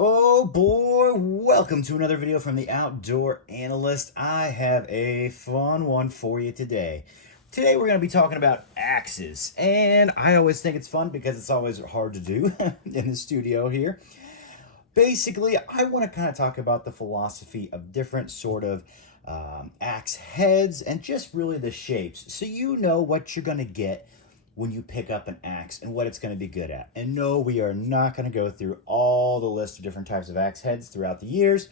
Oh boy, welcome to another video from the Outdoor Analyst. I have a fun one for you today. Today we're going to be talking about axes, and I always think it's fun because it's always hard to do in the studio here. Basically, I want to kind of talk about the philosophy of different sort of axe heads and just really the shapes, so you know what you're going to get when you pick up an axe and what it's going to be good at. And no, we are not going to go through all the list of different types of axe heads throughout the years.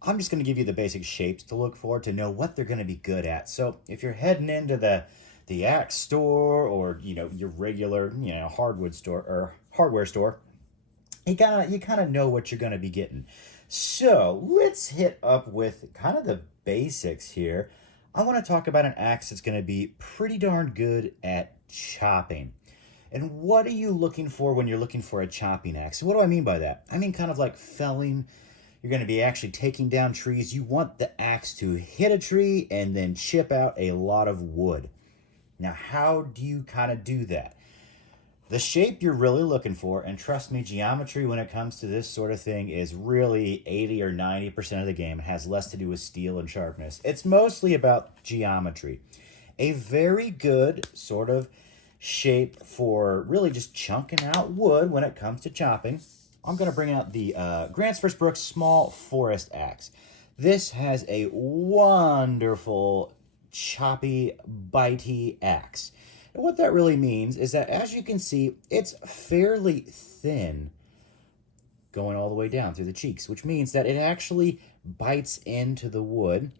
I'm just going to give you the basic shapes to look for to know what they're going to be good at. So if you're heading into the axe store, or your regular hardwood store or hardware store, you kind of know what you're going to be getting. So let's hit up with kind of the basics here. I want to talk about an axe that's going to be pretty darn good at chopping. And what are you looking for when you're looking for a chopping axe? What do I mean by that? I mean kind of like felling. You're going to be actually taking down trees. You want the axe to hit a tree and then chip out a lot of wood. Now, how do you kind of do that? The shape you're really looking for, and trust me, geometry when it comes to this sort of thing is really 80 or 90% of the game. It has less to do with steel and sharpness. It's mostly about geometry. A very good sort of shape for really just chunking out wood when it comes to chopping. I'm going to bring out the Grants vs. Brooks Small Forest Axe. This has a wonderful choppy, bitey axe. And what that really means is that, as you can see, it's fairly thin going all the way down through the cheeks, which means that it actually bites into the wood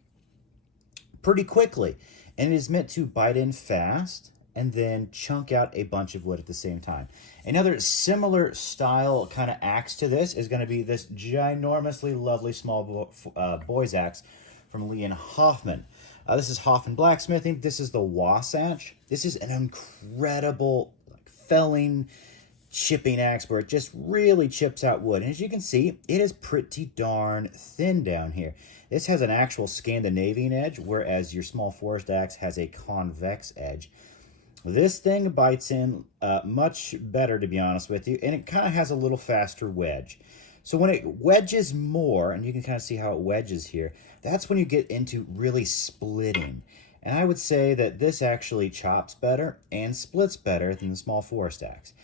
pretty quickly. And it is meant to bite in fast and then chunk out a bunch of wood at the same time. Another similar style kind of axe to this is going to be this ginormously lovely small boy's axe from Lee and Hoffman. This is Hoffman Blacksmithing. This is the Wasatch. This is an incredible felling, chipping axe where it just really chips out wood. And as you can see, it is pretty darn thin down here. This has an actual Scandinavian edge, whereas your Small Forest axe has a convex edge. This thing bites in much better, to be honest with you, and it kind of has a little faster wedge. So when it wedges more, and you can kind of see how it wedges here, that's when you get into really splitting. And I would say that this actually chops better and splits better than the Small Forest axe.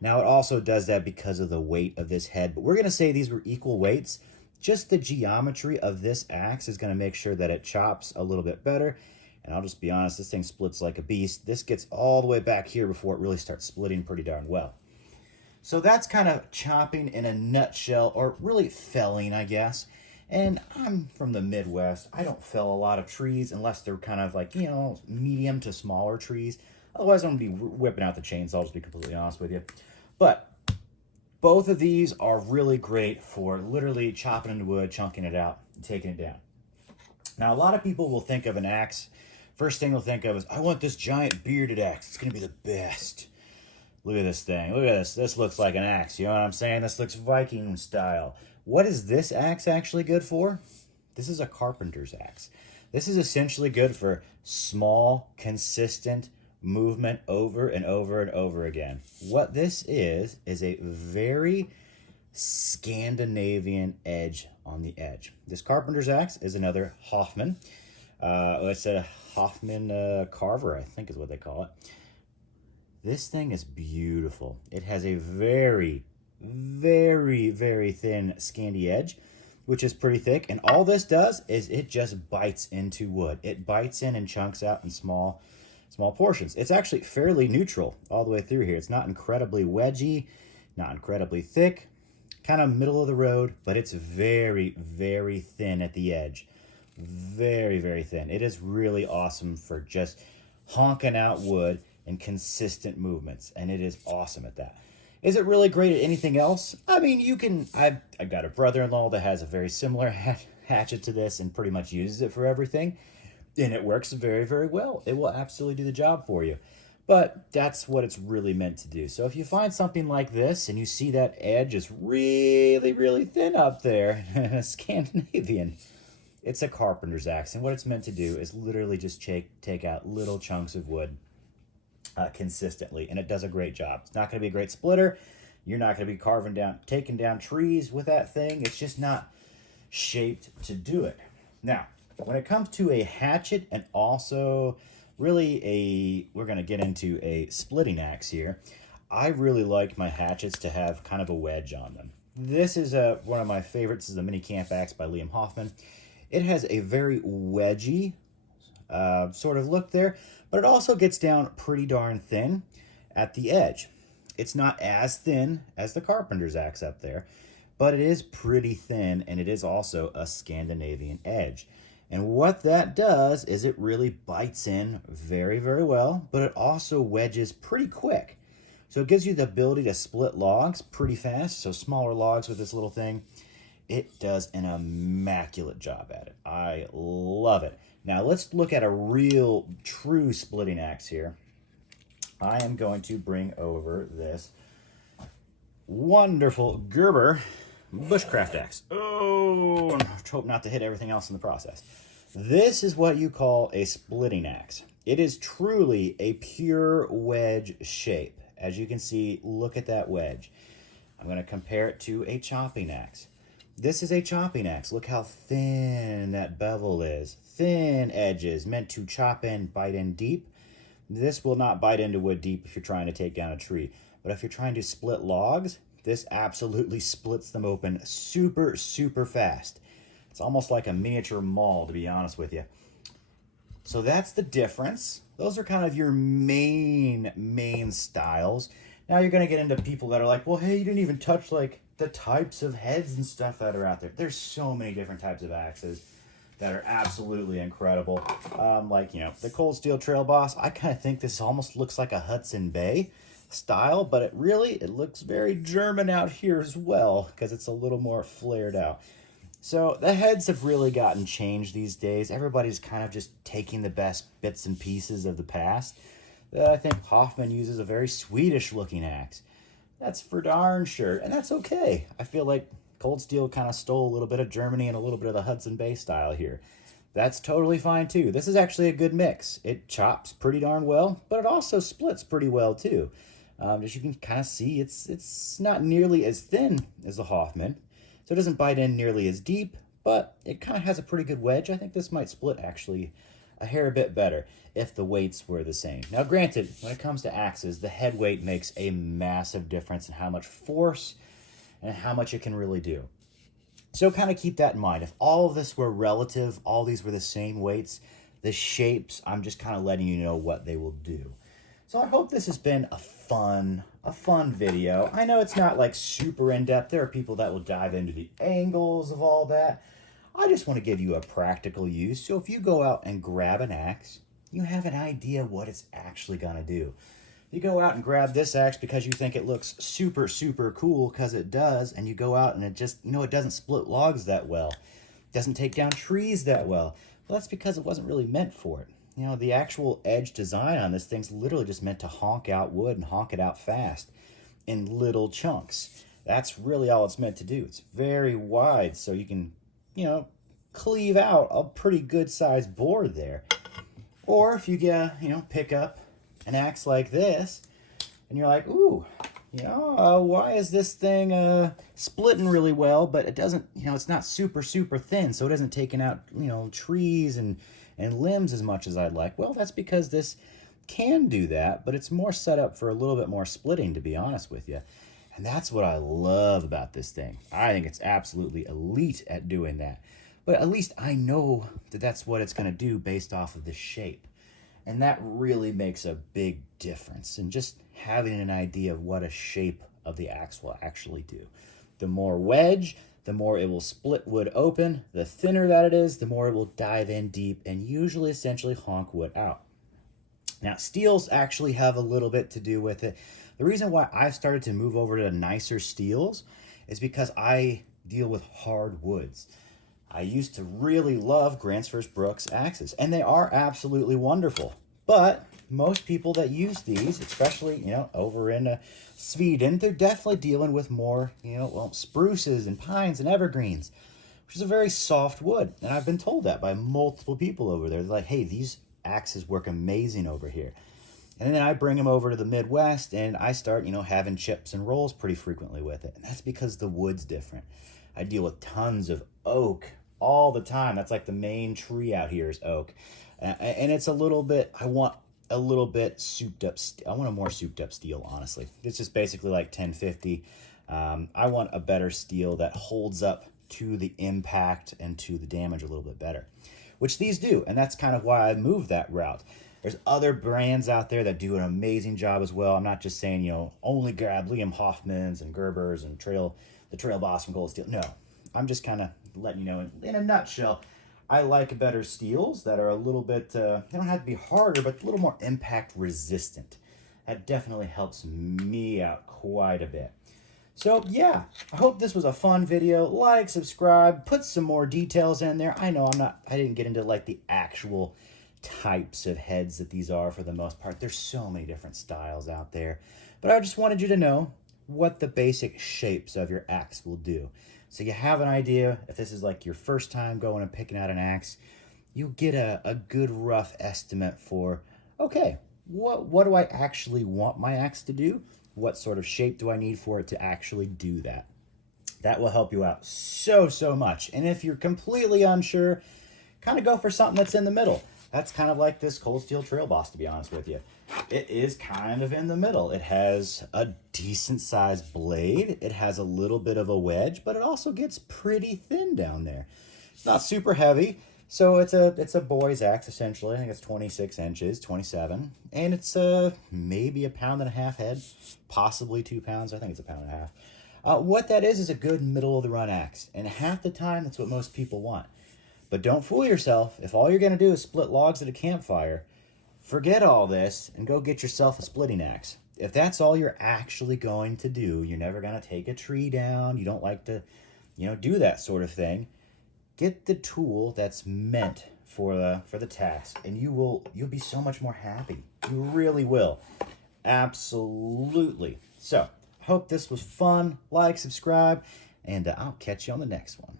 Now, it also does that because of the weight of this head, but we're going to say these were equal weights. Just the geometry of this axe is going to make sure that it chops a little bit better. And I'll just be honest, this thing splits like a beast. This gets all the way back here before it really starts splitting pretty darn well. So that's kind of chopping in a nutshell, or really felling, I guess. And I'm from the Midwest. I don't fell a lot of trees unless they're kind of like, medium to smaller trees. Otherwise, I'm going to be whipping out the chainsaw, just to be completely honest with you. But both of these are really great for literally chopping into wood, chunking it out, and taking it down. Now, a lot of people will think of an axe. First thing they'll think of is, I want this giant bearded axe. It's going to be the best. Look at this thing. Look at this. This looks like an axe. You know what I'm saying? This looks Viking style. What is this axe actually good for? This is a carpenter's axe. This is essentially good for small, consistent movement over and over and over again. What this is a very Scandinavian edge on the edge. This carpenter's axe is another Hoffman. It's a Hoffman carver, I think is what they call it. This thing is beautiful. It has a very, very, very thin Scandi edge, which is pretty thick. And all this does is it just bites into wood. It bites in and chunks out in small portions. It's actually fairly neutral all the way through here. It's not incredibly wedgy, not incredibly thick, kind of middle of the road, but it's very, very thin at the edge. Very, very thin. It is really awesome for just honking out wood and consistent movements, and it is awesome at that. Is it really great at anything else? I mean, you can. I've got a brother-in-law that has a very similar hatchet to this and pretty much uses it for everything, and it works very, very well. It will absolutely do the job for you. But that's what it's really meant to do. So if you find something like this and you see that edge is really, really thin up there, Scandinavian, it's a carpenter's axe. And what it's meant to do is literally just take out little chunks of wood consistently, and it does a great job. It's not going to be a great splitter, You're not going to be taking down trees with that thing. It's just not shaped to do it. Now, when it comes to a hatchet and also really we're going to get into a splitting axe here. I really like my hatchets to have kind of a wedge on them. This is one of my favorites. This is the Mini Camp Axe by Liam Hoffman. It has a very wedgy sort of look there, but it also gets down pretty darn thin at the edge. It's not as thin as the carpenter's axe up there, but it is pretty thin, and it is also a Scandinavian edge. And what that does is it really bites in very, very well, but it also wedges pretty quick. So it gives you the ability to split logs pretty fast. So smaller logs with this little thing, it does an immaculate job at it. I love it. Now let's look at a real true splitting axe here. I am going to bring over this wonderful Gerber bushcraft axe. Oh, I hope not to hit everything else in the process. This is what you call a splitting axe. It is truly a pure wedge shape. As you can see, look at that wedge. I'm going to compare it to a chopping axe. This is a chopping axe. Look how thin that bevel is. Thin edges meant to chop in, bite in deep. This will not bite into wood deep if you're trying to take down a tree. But if you're trying to split logs, this absolutely splits them open super, super fast. It's almost like a miniature maul, to be honest with you. So that's the difference. Those are kind of your main styles. Now you're going to get into people that are like, well, hey, you didn't even touch like the types of heads and stuff that are out there. There's so many different types of axes that are absolutely incredible. Like, you know, the Cold Steel Trail Boss, I kind of think this almost looks like a Hudson Bay style, but it looks very German out here as well because it's a little more flared out. So the heads have really gotten changed these days. Everybody's kind of just taking the best bits and pieces of the past. I think Hoffman uses a very Swedish looking axe. That's for darn sure, and that's okay. I feel like Cold Steel kind of stole a little bit of Germany and a little bit of the Hudson Bay style here. That's totally fine too. This is actually a good mix. It chops pretty darn well, but it also splits pretty well too. As you can kind of see, it's not nearly as thin as the Hoffman, so it doesn't bite in nearly as deep, but it kind of has a pretty good wedge. I think this might split actually a hair bit better if the weights were the same. Now granted, when it comes to axes, the head weight makes a massive difference in how much force and how much it can really do. So kind of keep that in mind. If all of this were relative, all these were the same weights, the shapes, I'm just kind of letting you know what they will do. So I hope this has been a fun video. I know it's not like super in-depth. There are people that will dive into the angles of all that. I just want to give you a practical use. So if you go out and grab an axe, you have an idea what it's actually going to do. You go out and grab this axe because you think it looks super, super cool, because it does, and you go out and it just, it doesn't split logs that well. It doesn't take down trees that well. Well, that's because it wasn't really meant for it. The actual edge design on this thing's literally just meant to honk out wood and honk it out fast in little chunks. That's really all it's meant to do. It's very wide, so you can, cleave out a pretty good sized board there. Or if you get, pick up an axe like this, and you're like, ooh, why is this thing splitting really well, but it doesn't, it's not super, super thin, so it isn't taking out, trees and limbs as much as I'd like. Well, that's because this can do that, but it's more set up for a little bit more splitting, to be honest with you. And that's what I love about this thing. I think it's absolutely elite at doing that. But at least I know that that's what it's going to do based off of the shape. And that really makes a big difference in just having an idea of what a shape of the axe will actually do. The more wedge, the more it will split wood open. The thinner that it is, the more it will dive in deep and usually essentially honk wood out. Now, steels actually have a little bit to do with it. The reason why I've started to move over to nicer steels is because I deal with hard woods. I used to really love Gränsfors Brooks axes, and they are absolutely wonderful. But most people that use these, especially, over in Sweden, they're definitely dealing with more, spruces and pines and evergreens, which is a very soft wood. And I've been told that by multiple people over there. They're like, hey, these axes work amazing over here. And then I bring them over to the Midwest and I start, having chips and rolls pretty frequently with it. And that's because the wood's different. I deal with tons of oak all the time. That's like the main tree out here is oak. And it's a little bit, I want a little bit souped up. I want a more souped up steel, honestly. It's just basically like 1050. I want a better steel that holds up to the impact and to the damage a little bit better, which these do. And that's kind of why I moved that route. There's other brands out there that do an amazing job as well. I'm not just saying, only grab Liam Hoffman's and Gerber's and the Trail Boss from Cold Steel. No, I'm just kind of letting you know in a nutshell, I like better steels that are a little bit, they don't have to be harder, but a little more impact resistant. That definitely helps me out quite a bit. So yeah, I hope this was a fun video. Like, subscribe, put some more details in there. I know I didn't get into like the actual types of heads that these are for the most part. There's so many different styles out there. But I just wanted you to know what the basic shapes of your axe will do. So you have an idea, if this is like your first time going and picking out an axe, you get a good rough estimate for, okay, what do I actually want my axe to do? What sort of shape do I need for it to actually do that? That will help you out so much. And if you're completely unsure, kind of go for something that's in the middle. That's kind of like this Cold Steel Trail Boss, to be honest with you. It is kind of in the middle. It has a decent sized blade. It has a little bit of a wedge, but it also gets pretty thin down there. It's not super heavy. So it's a boy's axe, essentially. I think it's 26 inches, 27. And it's maybe 1.5 pound head, possibly 2 pounds. I think it's 1.5 pounds. What that is a good middle of the run axe. And half the time, that's what most people want. But don't fool yourself. If all you're going to do is split logs at a campfire, forget all this and go get yourself a splitting axe. If that's all you're actually going to do, you're never going to take a tree down, you don't like to, do that sort of thing, get the tool that's meant for the task, and you'll be so much more happy. You really will. Absolutely. So, hope this was fun. Like, subscribe, and I'll catch you on the next one.